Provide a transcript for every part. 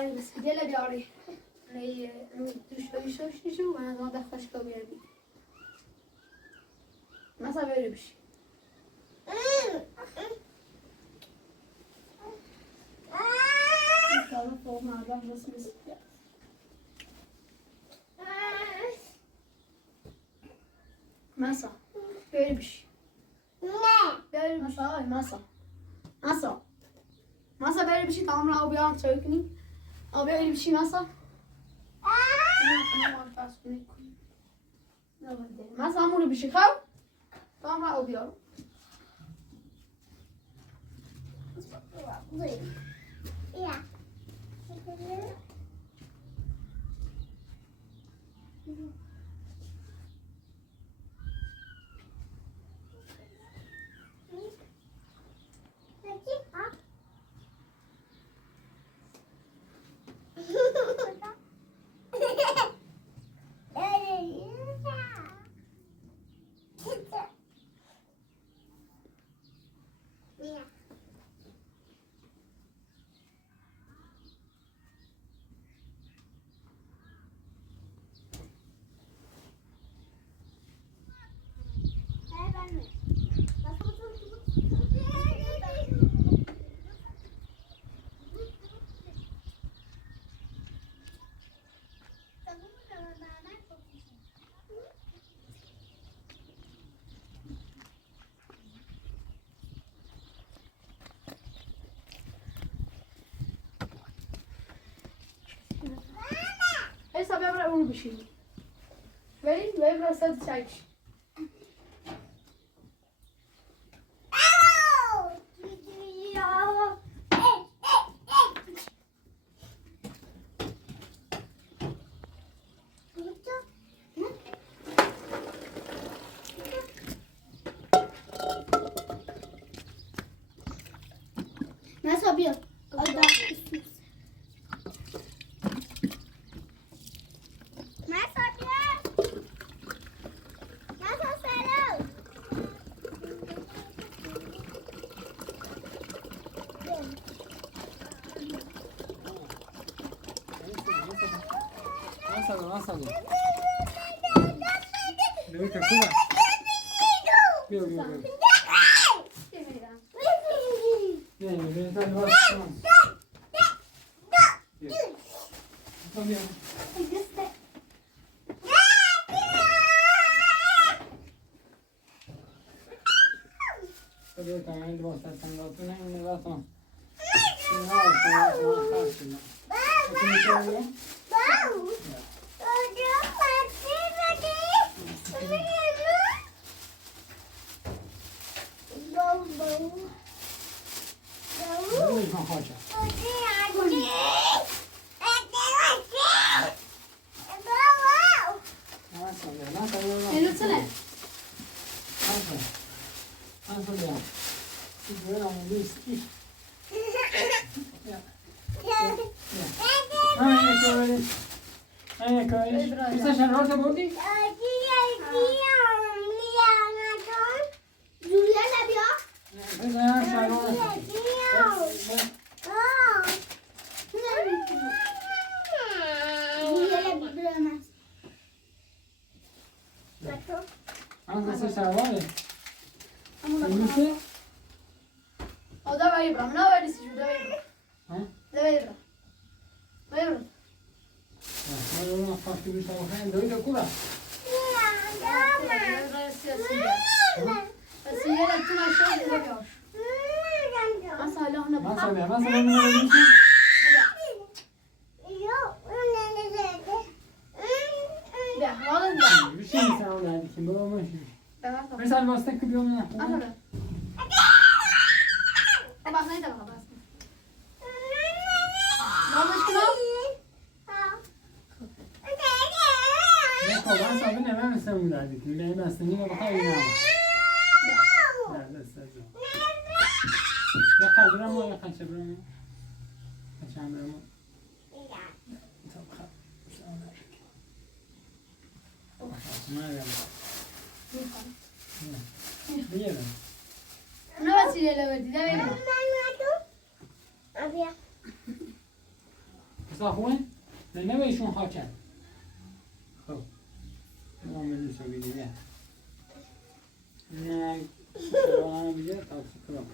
يعني بس بدي لا بيعرف هي تشوي شو أنا ما دخلش كبير بي ما صار بشي طبعا فوق مع بعض بس ماسا بيربش بيربش هاي ماسا بيربشي طعم أو بيعرف تشوكني أو بيربشي ماسا ماسا عمرو بشي خاو طعم أو بيعرف Yeah. Essa bebra é um bichinho. Vem, lembra essa de site. ما sabia. Masalo. Deu que cura? Viu. Vem, tá de volta. Tá vendo? Cadê o tamanho de você? Tá no outro nem negócio. Questa c'è una volta O da vai Ibram, não vai decidir, da vai Ibram. Da vai Ibram. Vai Ibram. Ma non ho fatto che stavo facendo, dove cura? بس هي لا تكون عشان كذا كاش. ما صار له هنا ما بحر. صار من لا والله لا. bir şey sen ona hadi kim babam şey. Mesela bastı kıbıyor mu? أهلا. طبعا هيدا خلاص. ما مشكلة. Ne kolay sabun hemen sen bunu hadi kim benim aslında bakar yine ama. لا استاذ. يا قدرمو يا خشبرمو. خشبرمو. Diyelim. Ne vesileyle verdi de verin. مسا خوبه؟ نه بهشون خاکن خب نام نوشا بیدیه نه سرانه بیده تا سکرم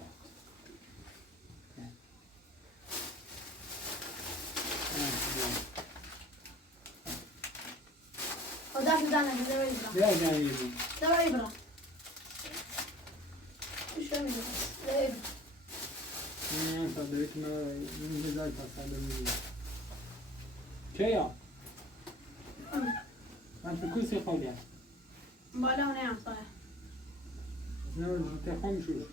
خدا شدانه بده ولی برا بیا جایی بید ده ولی برا شو میده ده نه تا دوی که من بزای تا ساله میدیم چه یا؟ من تو کسی خواهیم بالا اونه هم خواهد نه تخم شد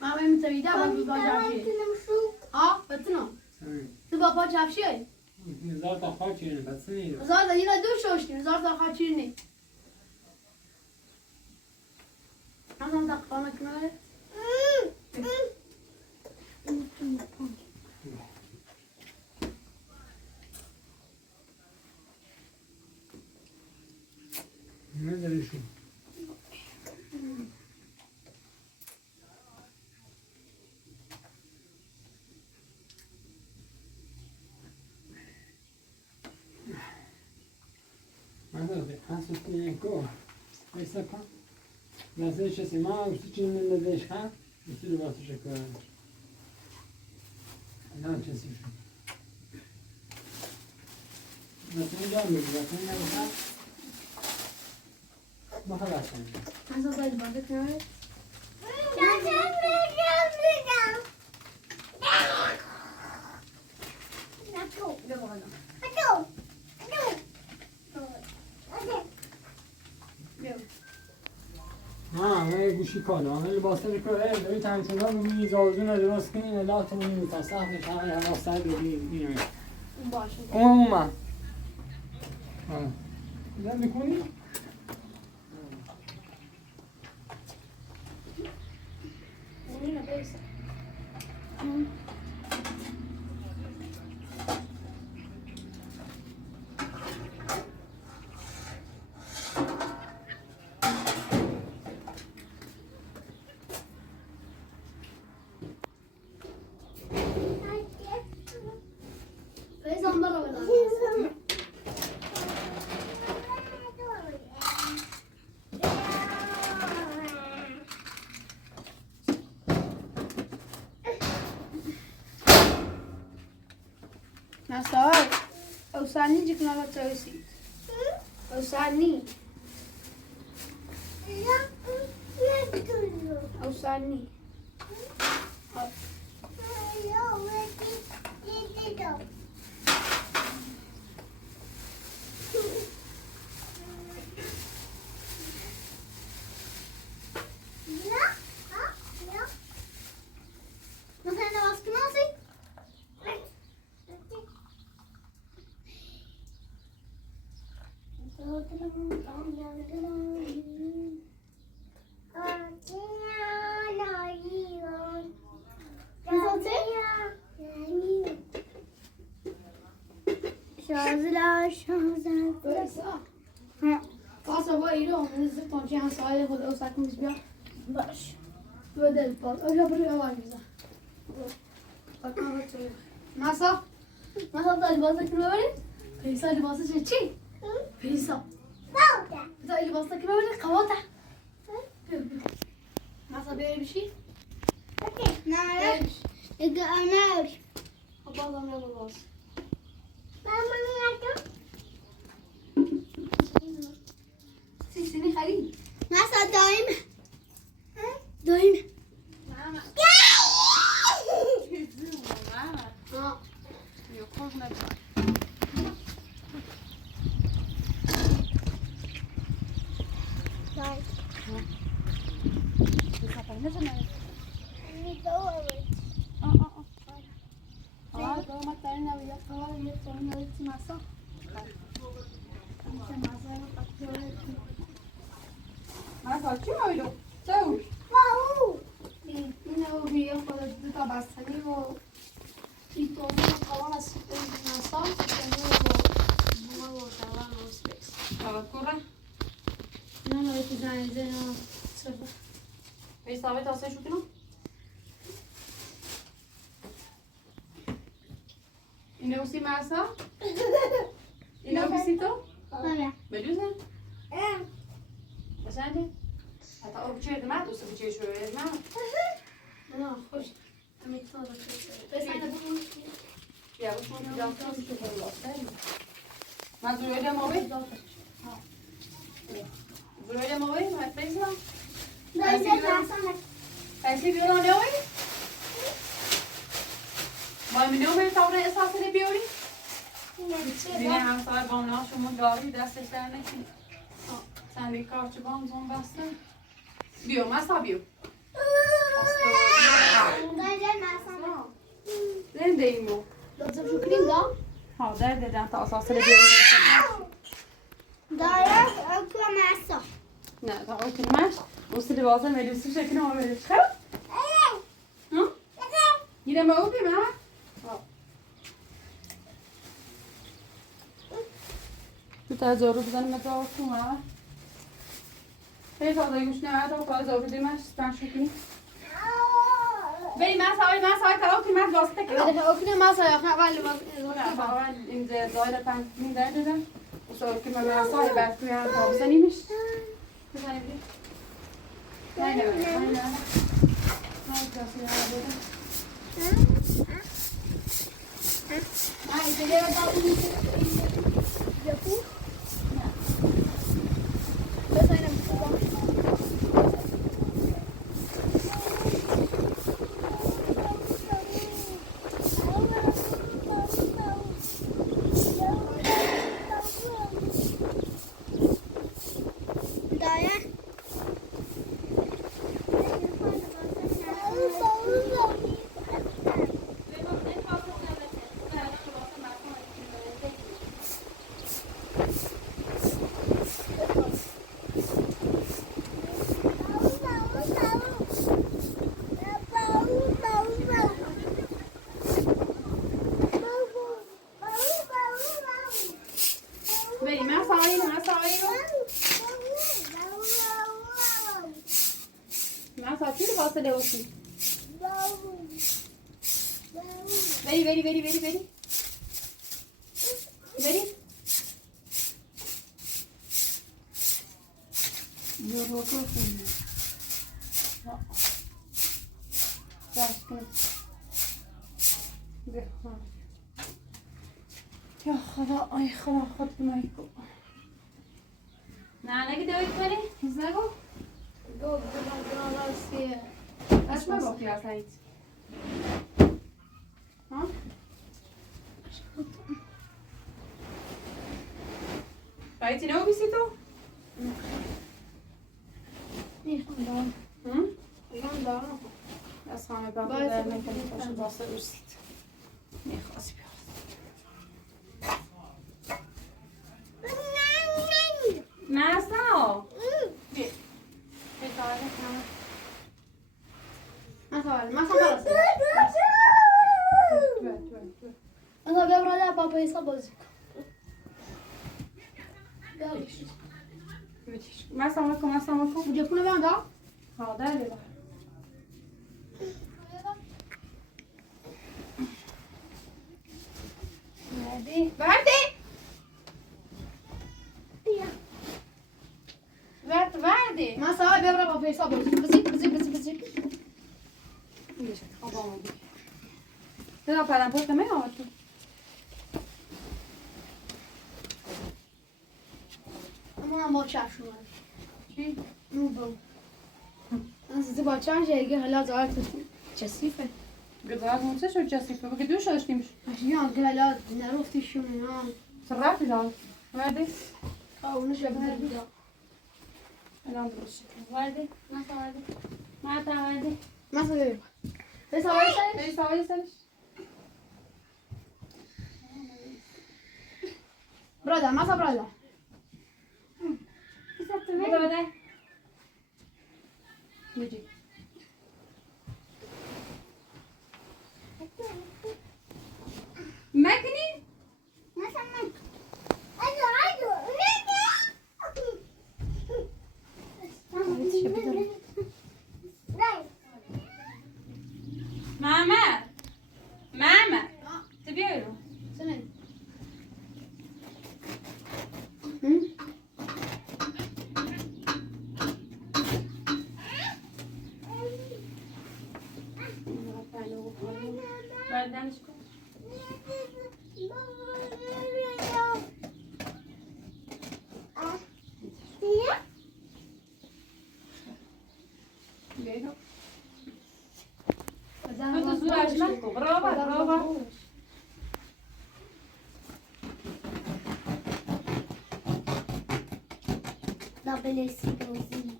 من باید میتویده با با جفشی آه بتونم تو با پا جفشی هایی هزار تا خواهد چیرنه بس نیره هزار تا دیگه دو شوشتی هزار تا خواهد چیر نی همون تا قانه کنه ندارشون نداره حسوس نیکو ایسا کن نزده شسی ما اوسی چی نزدهش کن اوسی رو باسو شکر نه چسی شد مثلا جان بگی مثلا نبودن بخواه بستن هزار تا باید کنه بیا بالا بیا ها گوشی کالا لباسه بکنه دوی تنشون ها رو میز آوزون رو درست کنین الا تو منی متصفش همه لباسه رو اینو باشه اومم زن بکنی؟ اونی نبیسه فیزم برو بدم Nasıl? O sani cikna la çayısı. O sani. O sani. Nasıl ne baskı nasıl? Passa bara idag om det så tar han sa det och sagt att vi ska bash. Det var det på. Och jag börjar vara visa. Vad kan jag säga? Massa. Massa där det var så kul över det. Pisa det var så chichi. Pisa. Där det var så kul över det. Kavata. Massa böyle bir şey. Nej, jag är med. Hoppas de lever oss. سيسيني خليل مثلا دايم ماما Masa, ce mai uite? Ce uite? Bine, o vie fără de ca bastani, o și tot cawana să te nasa, să nu o cawana o spex. Cură? Nu mă uite de ani, nu să Vei să aveți asta și nu? اینو بوسی مرسا؟ اینو بوسی تو؟ آره. بدوزه؟ قشنگه؟ حتی آب چه من دوست بچه شو من. نه خوش. میتونم بسازم. یا بس من جاستم شو بالا. من زوریده موی. زوریده موی ما پیسم. پیسی بیارم نیوی. ما منو تابر اساسی بیاری. دیگه همسایه بامنا شما داری دستش در نکنی. سنبی کارچه بام زون بسته. بیو مسا بیو. زنده ایمو. لازم شو کریم دا؟ ها در دیدم تا اساسی بیاری. داره اکو مسا. نه تا اوکی ماش. وصل بازم مدرسه شکلی ما بریم. خب؟ ها؟ یه ما اوکی ما. تو تا زورو بزنم متر تو ما. هی تا دیگه مش نه تا زورو دیمش سپانش کنی. بی ما سوای تا اوکی ما دوست که. اذا اوكي ما صار احنا بالي ما طبعا این زایل پنج می داده و سوال که ما سوای بعد توی هم تا بزنیمش. بزنیم بی. نه نه نه نه. نه کسی نداره. هاي تجي بدأ يفوت بس أنا بی ما سوای رو ما سوای چی واسه دوستی بری بری بری بری بری بری یه رو کنی یا خدا ای خدا خود بمایکو نه نگی دوید کنی؟ هیز نگو؟ دو راسي اش ما گفتی از هایت؟ ها؟ رایتی نو بیسی تو؟ يخدم هم؟ يخدم از همه باقی در نکنی باشه باسه روسید میخواست بیاد ناسا بی بتاره کنم ما خلاص انا بيبرا لا بابا يصبز السلام عليكم السلام عليكم جبنا بقى ده ها ده اللي بقى وردي وردي ما سوى بيبرا بابا يصبز بزيك ليش خبام دي ترى para porta me otro اما ما شافش چی مو بو انا زبا چان جاي هلا زارت كثيفه قدرات مو شو جاسيفه بقى دوش اشتيمش عشان قالت نعرفتي شو من سرعت ده وردي او نشرب هذا انا عندي مشكله وردي ما وردي ما وردي ما سوى بس هو ليش سوي سلش برادا ما برادا برادا نجي ماكني ماما ماما تبيعوا دانش کن. بیایید. تو زورش نکن. برابر. دبل سی دوزی.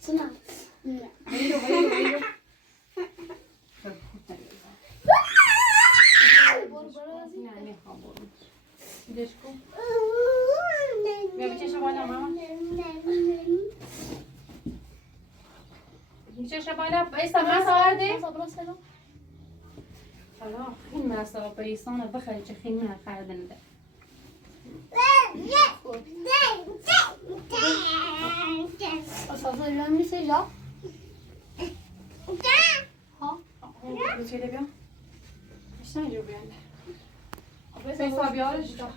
سنا. بیایید. نه نمیخوام برو. بیدش کن. بیا بچش بالا ماما. بچش بالا. بایستا ما سوارده. حالا خیلی مسا بایستانه بخری چه خیلی من خریدن ده. اساسا جا میشه جا. ها. بچه بیا. اشتن جو بیانده. بایستا بیارش دا.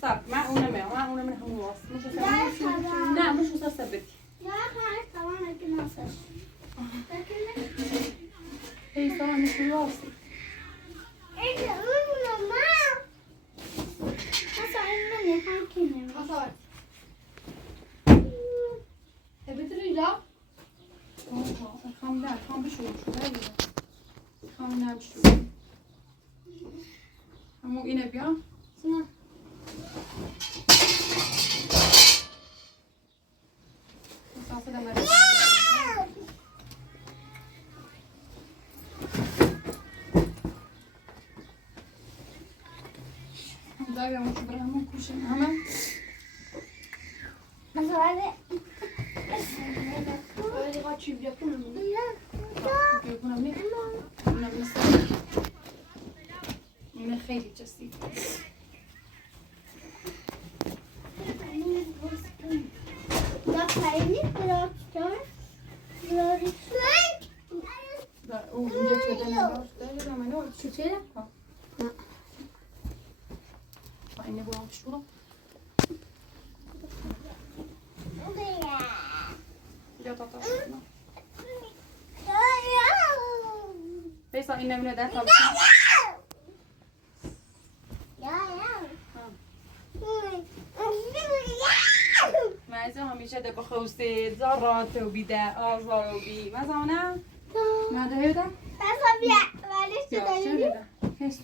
صبر من اونم همون واسه. نه مش واسه ثبتی. بایستا من مش واسه. Hasar. Bitirin ya. Kan bir şey olmuş. Kan ne bir şey. Ama yine bir an. Sina. Masası da merak. Daha yavaş bırakmam kuşun hemen. Öyle kaçıyor yapın mı? Buna ne? Buna nasıl? Buna خیلی جسید. او اینجا چه دنبال داره من او چه چه؟ ها. اینه برام شروع. یا تا. بیسا این نمونه ده تا. مازه همیشه ده بخوسته زارات و بیده آزار و بی مزانه نه ده هیده یا چه ده هست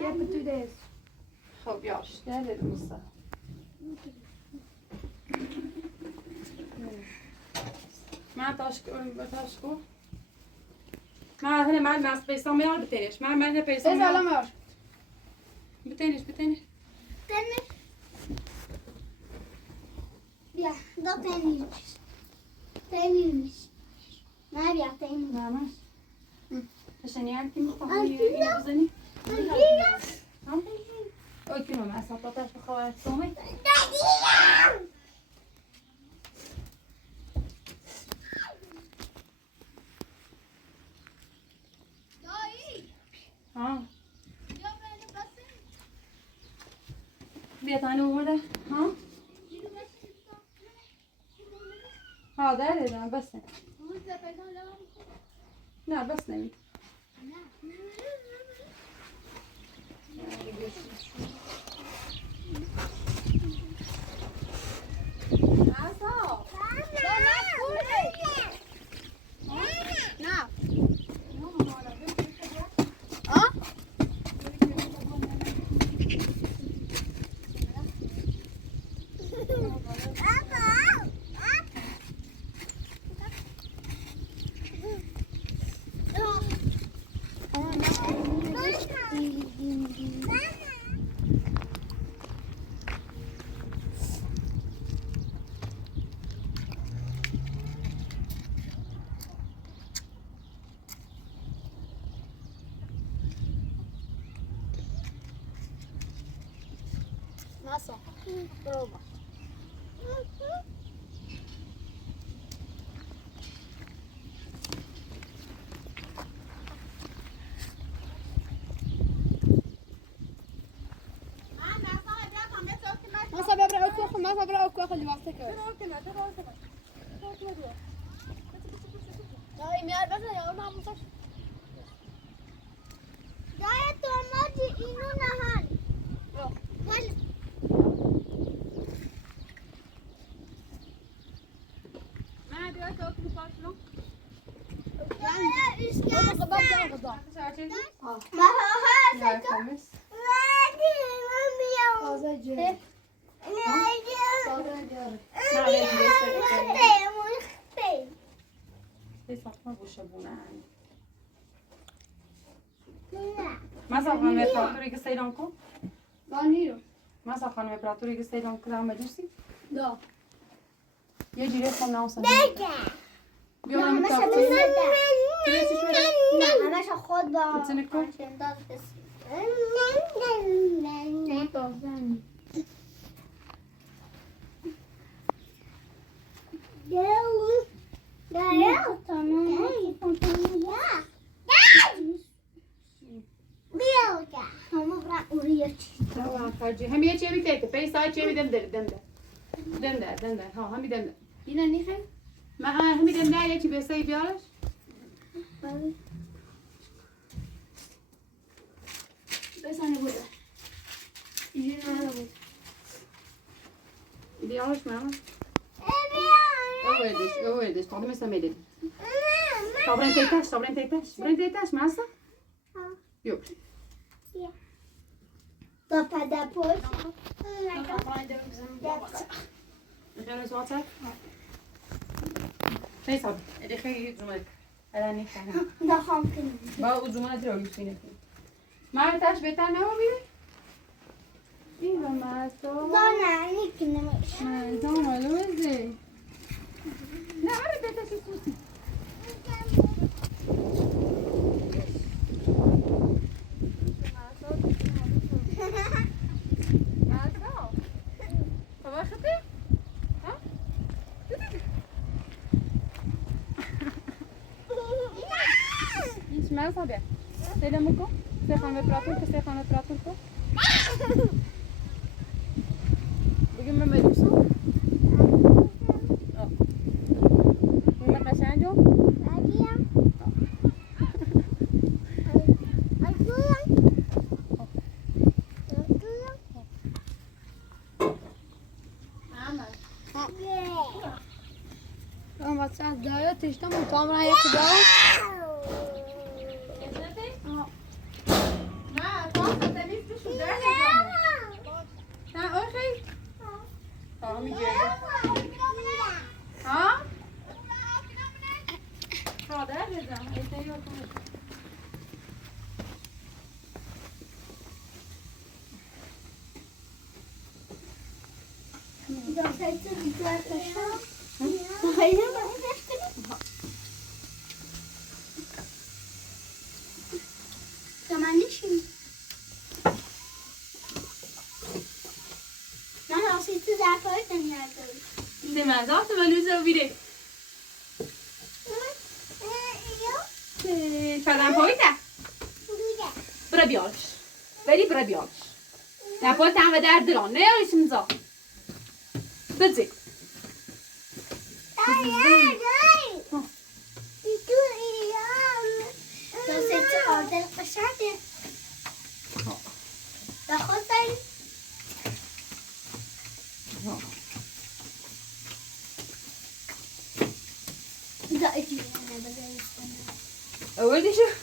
Ya bütün de. خب یاش ده ده دوستا ما تاشكو ما هنا ما الماس بيسام يار بتنش ما هنا بيسام Ses alamıyor. بتنش Ya, da peynirmiş. Peynirmiş. Ne yapayım? نعم عشان يعني كم بزني اوكي ماما سلطات خوات صومي ها بيت انا وهذا ها ده بس لا بس نمي Nasıl? Prova. Masa bebra o coco, خلي وقتك داي میاد بس یا نه مصف دای تو ماجی اینو نهان ولی ما دای تو تو پاشلو دای بس اسکا قبل جا غدا ساعتين ما ها يا خمس وادي مامي تازه جه ناجي تازه جاره ما عليك مختي ليش ما بوشبونه يعني لا ما ساخن امپراتوری که سیران کو دانیرو ما ساخن امپراتوری که سیران کلا مجلسی دا یه جوری خون ناموسن بگه بیام همش میتافتی بزنده چی شده نه همش خود با میتونی کن شنداز بسی تازه هم یه چی میتیته پیسای چی میدم دم ها هم میدم اینا نیخه ما هم میدم یه چی پیسای بیارش بسانه بوده اینجوری نه بود بیارش ماما اویدش تا مثلا میدم صبرن تیتاش ماسا yok Papa da poi. خلينا نسواتك ليس صعب اللي خير جملك انا نفهم Da honken. با جمله درو يفينك ما تاش بيتنا هو بيه ايوه ما تو Da na niknemiş. زمان لو ازاي لا عارف بيتها شو صوتي ما صابع سلامكم سيخان مبراتوركم بقي ما مجلسوا ما قشانجو Adia. اما ساعت دايو تشتم وطامرا يكدا Inte med allt vad du så vid det. Fadan pojta. Bra björks. Väldigt bra björks. Jag får ta med där dran. Nej, jag är så. Budget. أول شيء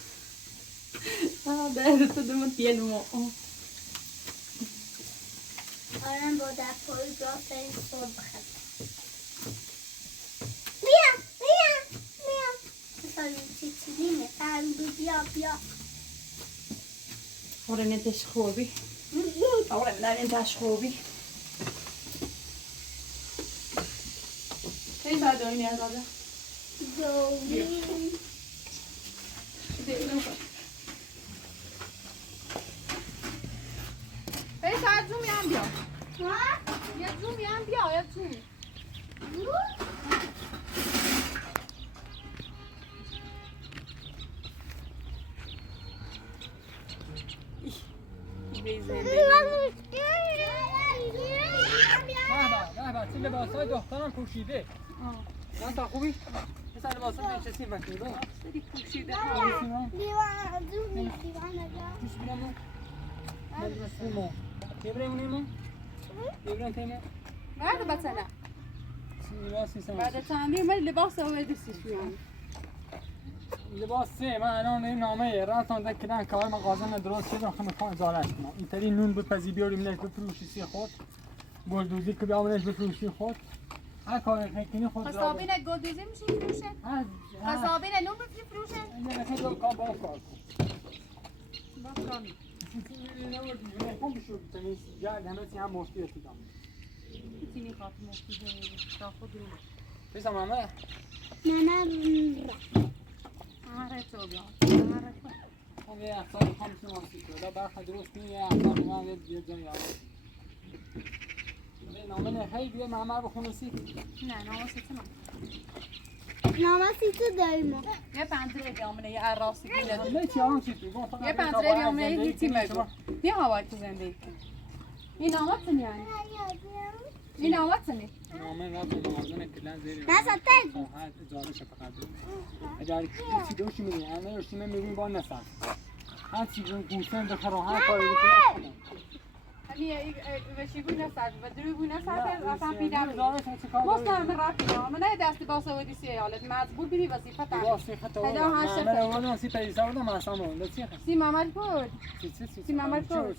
ده تدوم تيانو آرام با در پای گاه بریم سر بخرم بیا مثلا چیزی میخوام بیا Har den inte skåbi? Ja, den där är inte skåbi. Hej, så då inne jag دوی Hej, så här zoom jag björ. ها Jag zoom jag björ, jag zoom. مرحبا مثل لباسای دخترم پوشیده. نه تا خوبی؟ مثل لباسای نشستی بکنید. سری پوشیده. بعد مثلا بعد چندی من لباس آورده سیشویان لباس سه من الان این نامه راتون دکران که مغازه درست شد و میخوام ازالش کنم. اینطوری نون بپزی بیاریم نش بفروشی سی خود. گلدوزی که بیامونش بفروشی خود. هر کاری کنی خود را. حسابین گلدوزی میشه فروشه؟ حسابین نون بفروشه؟ اینجا مثل دو کار با کار کن. با کار نکن بشو تمیز جرد همه سی هم مشتی رسید هم. میتونی خاطر مفتی داری تا خود رو. پیسا مامه؟ آره تو بیان. من یه اختار میخوام شما سیکو. دا برخ درست کنی یه اختار من یه جایی آمد. نامه نه هی بیه معمر بخونه سی. نه نامه سیتی من. نامه سیتو داریم. یه پنجره بیامونه یه عراسی گونه. نه چی آن چی یه پنجره بیامونه یه هیتی مگو. یه هوایی تو زندگی کن. این نامه تنی یعنی؟ این نامه تنی؟ نامه رفتم مغازه کلان زیری. نه ساتن. ها اجاره فقط. اجاره چی دوشی میدی؟ انا روشی من میگم با نسان. هر چی گوشن بخرم هر کاری بکنم. هنی وشی گونه ساعت و دروی گونه ساعت اصلا پیدا می. مستعمل رفتم من نه دست باس ودی سیالت مزبور بیری وظیفه تا. وظیفه تا. من اون سی پیسا بودم مثلا اون چی هست؟ سی محمد بود. سی محمد بود.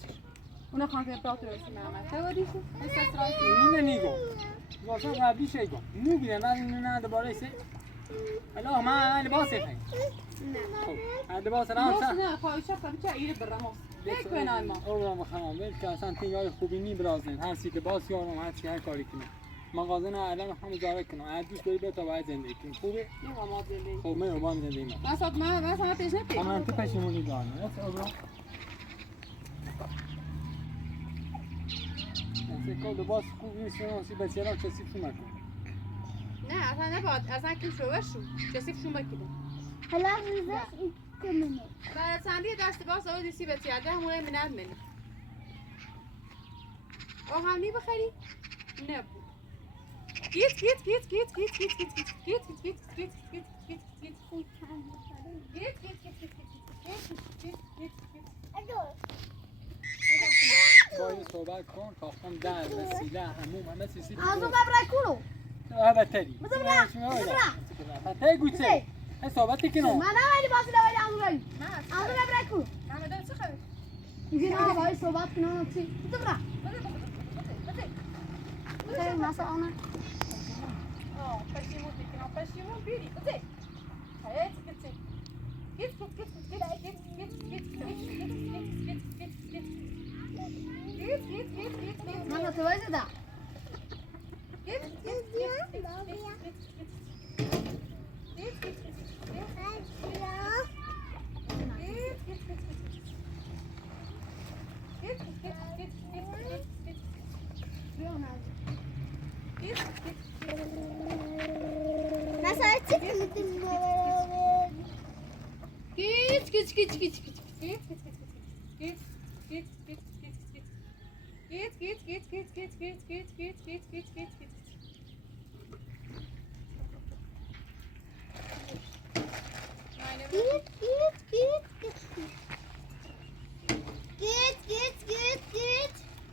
اونا خانه پاتو سی محمد. تو ودی شو. استرای. اینو نمیگم. واسه قبلی شی گم. نو بیره من نه دوباره سی. الان من لباس خیلی. خب لباس رام سا. نه خواهشا چه ایره براموس. بکن ایما. اول ما خواهم که اصلا تیار خوبی نی برازن. هر سی که باس یارم هر چی هر کاری کنم. مغازه نه الان هم اجاره کنم. عادیش بری به تو باید زندگی کنی. خوبه؟ نه ما زندگی. خب من اومدم زندگی کنم. من پیش نپی. من تو پشیمونی دارم. کل لباس خوب نیست اون بچه را کسیف شو مکن. نه اصلا نباید اصلا که شوش شو کسیف شو مکنه. حالا روزش کنم. برای چندی دست باز آوردی سی بچه ده همونه منت منی. آهنی بخری؟ نه بود. گیت باید صحبت کن تا خون در وسیله همون همه چیزی آزو ببرای کلو. بتری. بتری گوشه. صحبتی کنم. من نمیدی باسی لبایی آزوری. آزو ببرای کلو. نه چه خبر؟ میگه نه باید صحبت کنم چی؟ ببر. خیلی مثلا آنه. پشیمون بیری. بده. هیچ کسی. گیت من تو باید ده. مثلا چی می‌تونی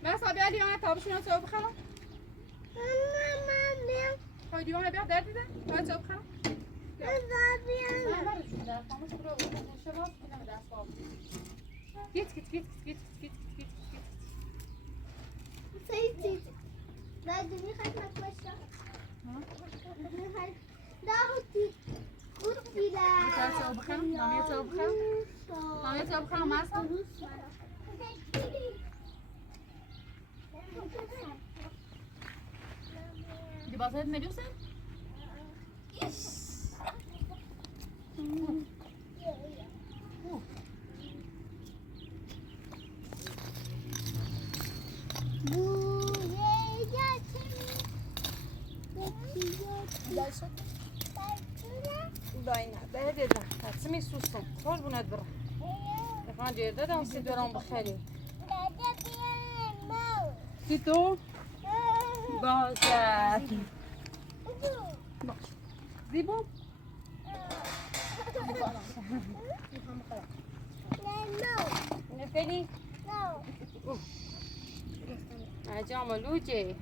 بس ابي علي انا تابع شنو اسوي بخلا؟ هاي ديوانه بيع درد ده؟ هاي اسوي بخلا؟ دي بازات ملوسة؟ باينة ده ده هتسمي سوسن خلاص بنات برا دفعان دير ده وسيد ورام بخالي تيتو باشه زیبا نفلی عجام لوجه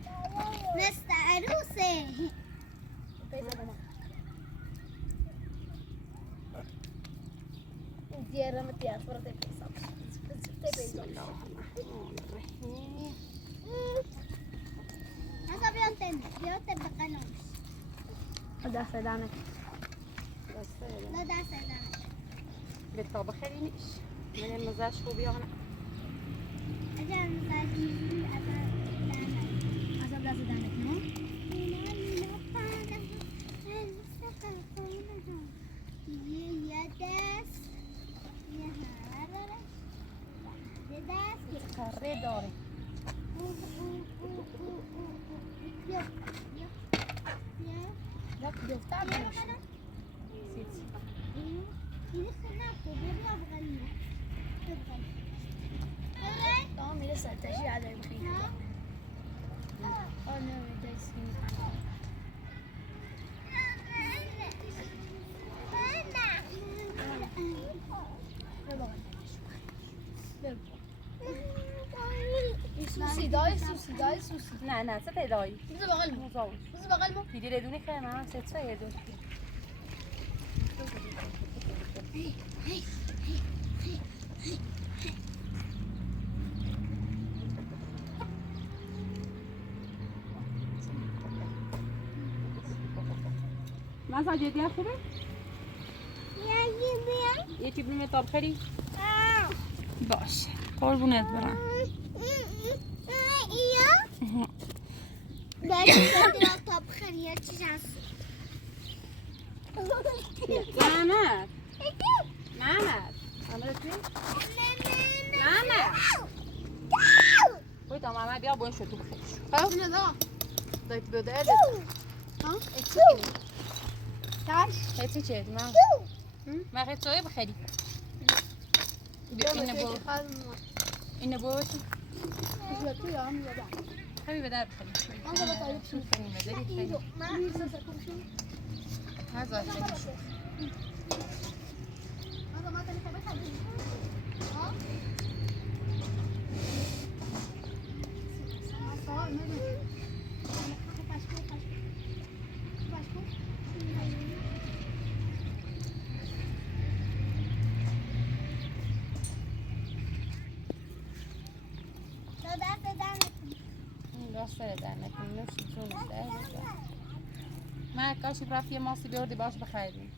مثل عروسه زيارة متيار فرطي بسم الله الرحمن الرحيم هذا بيوتن بقنوش خدا سلامك لا دا سلامك بالطبخ خلينيش من المزاج هو بيغنى أجل مزاجي أصاب لا سلامك نو كاري دوري لا بيفتح بيش طعمي لسه تشيء على البخيل أنا دايسين سوسي داي سوسي داي سوسي نه نه سه دایی بذار بغلمه مزاوج بذار بغلمه دیدی ردونی خیلی من سه تا یه دو مثلا جدی خوبه؟ یه چی بنومه تاب خری؟ باشه قربونت برم محمد محمد محمد توی؟ محمد باید محمد بیا باید شد تو بخیرش هنا ذا دایت بیاده ها ایچی تعال ایچی چه؟ من خیلی توی بخیری اینه برو بچی حبيبي ده بخلي هذا خلي راست در نکنیم چون ما کاش رفتی ماسی بیاردی باش بخیریم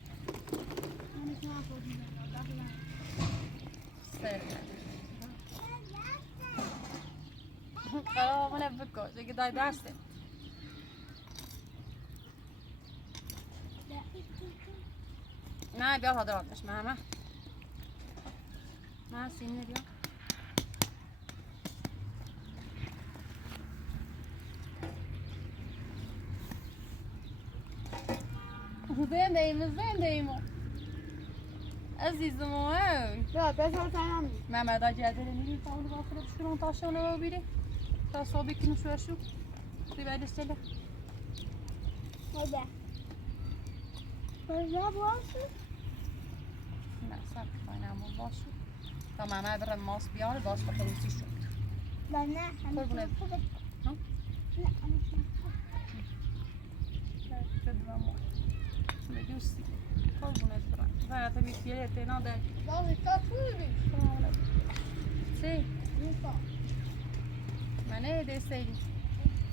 خراب منه بکش اگه دای درسته نه بیا تا دراتش ماما ما سینه بیا زندهیم عزیزم اوه لا بس هو تمام محمد اجازه نمیدی تا اون واسه بشورن تاشونو ببینی تا صبح کنو شو دی بعدش چله هذا فجاب واسه نه صبر کنیم اما باشو تا محمد بره ماس بیاره باش بخیریم چی شد لا لا قربونت ها لا بدم دوستی قربونت برم فقط میگیره نه ده لا كاتبي چی ينفع منه دستیدی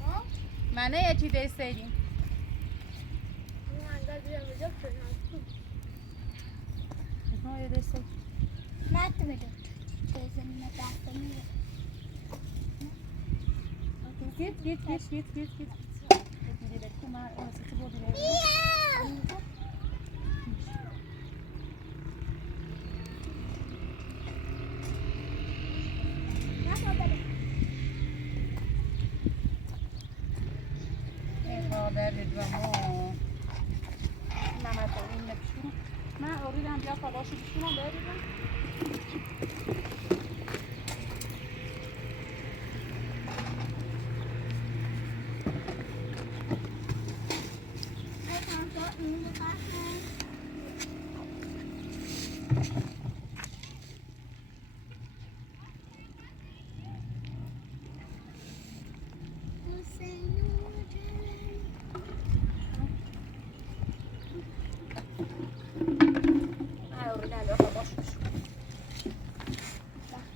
ها منه چی دستیدی انا عندي مجال نه یه دستی ما تبدو لازم نتعلم گیت دیده که من واسه بودی درد و ما محمد این نبشون من اوریدم بیا خداشو بشونم بریدم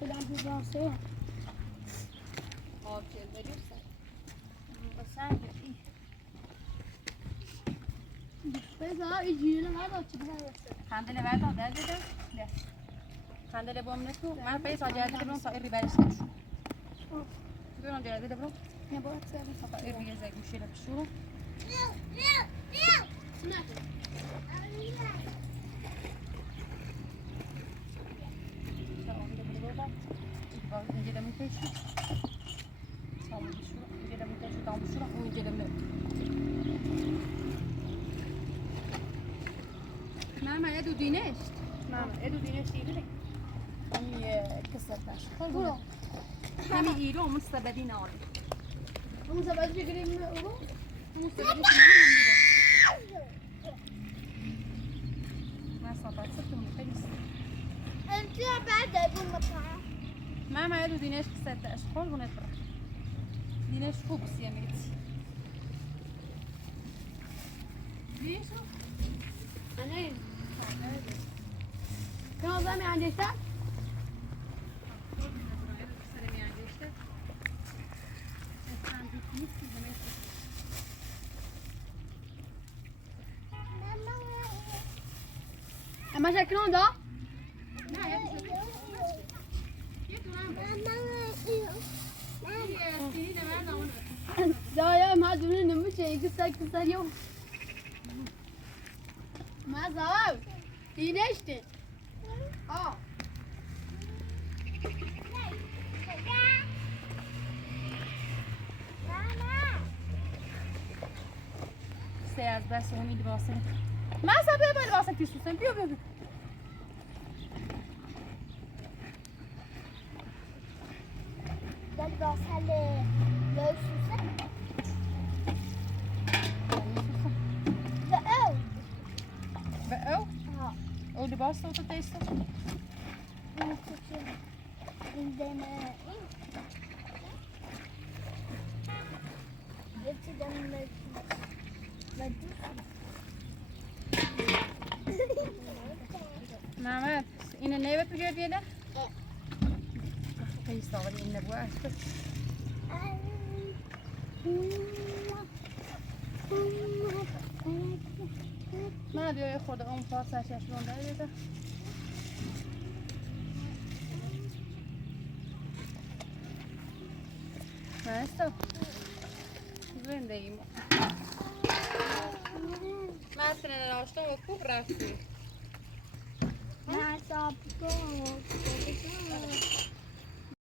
بدم تو راسته بذار اینجوری نداد چه بذار خندله وردا در بده ده خندله بوم نتو من پیس آجاده برون صاير ريبارس كده برون جاده برون نبات سری صاير ريزك مشيله بالشورى اینجا دم می‌کشی سامون شورى اینجا دم می‌کشی تام شورى اون اینجا دم ماما ادو دينشت ماما ادو دينشت يدري هي كسرتاش برو همي ايرو مستبدين عادي اون زباد بگیریم اورو مستبدين ما صبرت ست مخلص انت بعد ابو المطعم ماما ادو دينشت كسرتاش خول ونفرح دينشت فوبس يا ميتي ليش انا كم زمان عندك تا اما شكلهم ده ده يا ما دون نمشي كسر يوم ما زال ينشت ساعات بس همي لباسه ما سبب لباسك تسوسن بيو بيو ده البصل لوسوسه بقى بقوا اه او لباسه وتتيسه عندنا جبت دم ماما این النيبة بجد يده تيستغلي النبوة أسفل ما أدري ياخد أم فاصلة شلون ده يده ما استو زين دايما ما أصلا لو اشتغل كوب راسي مع صابون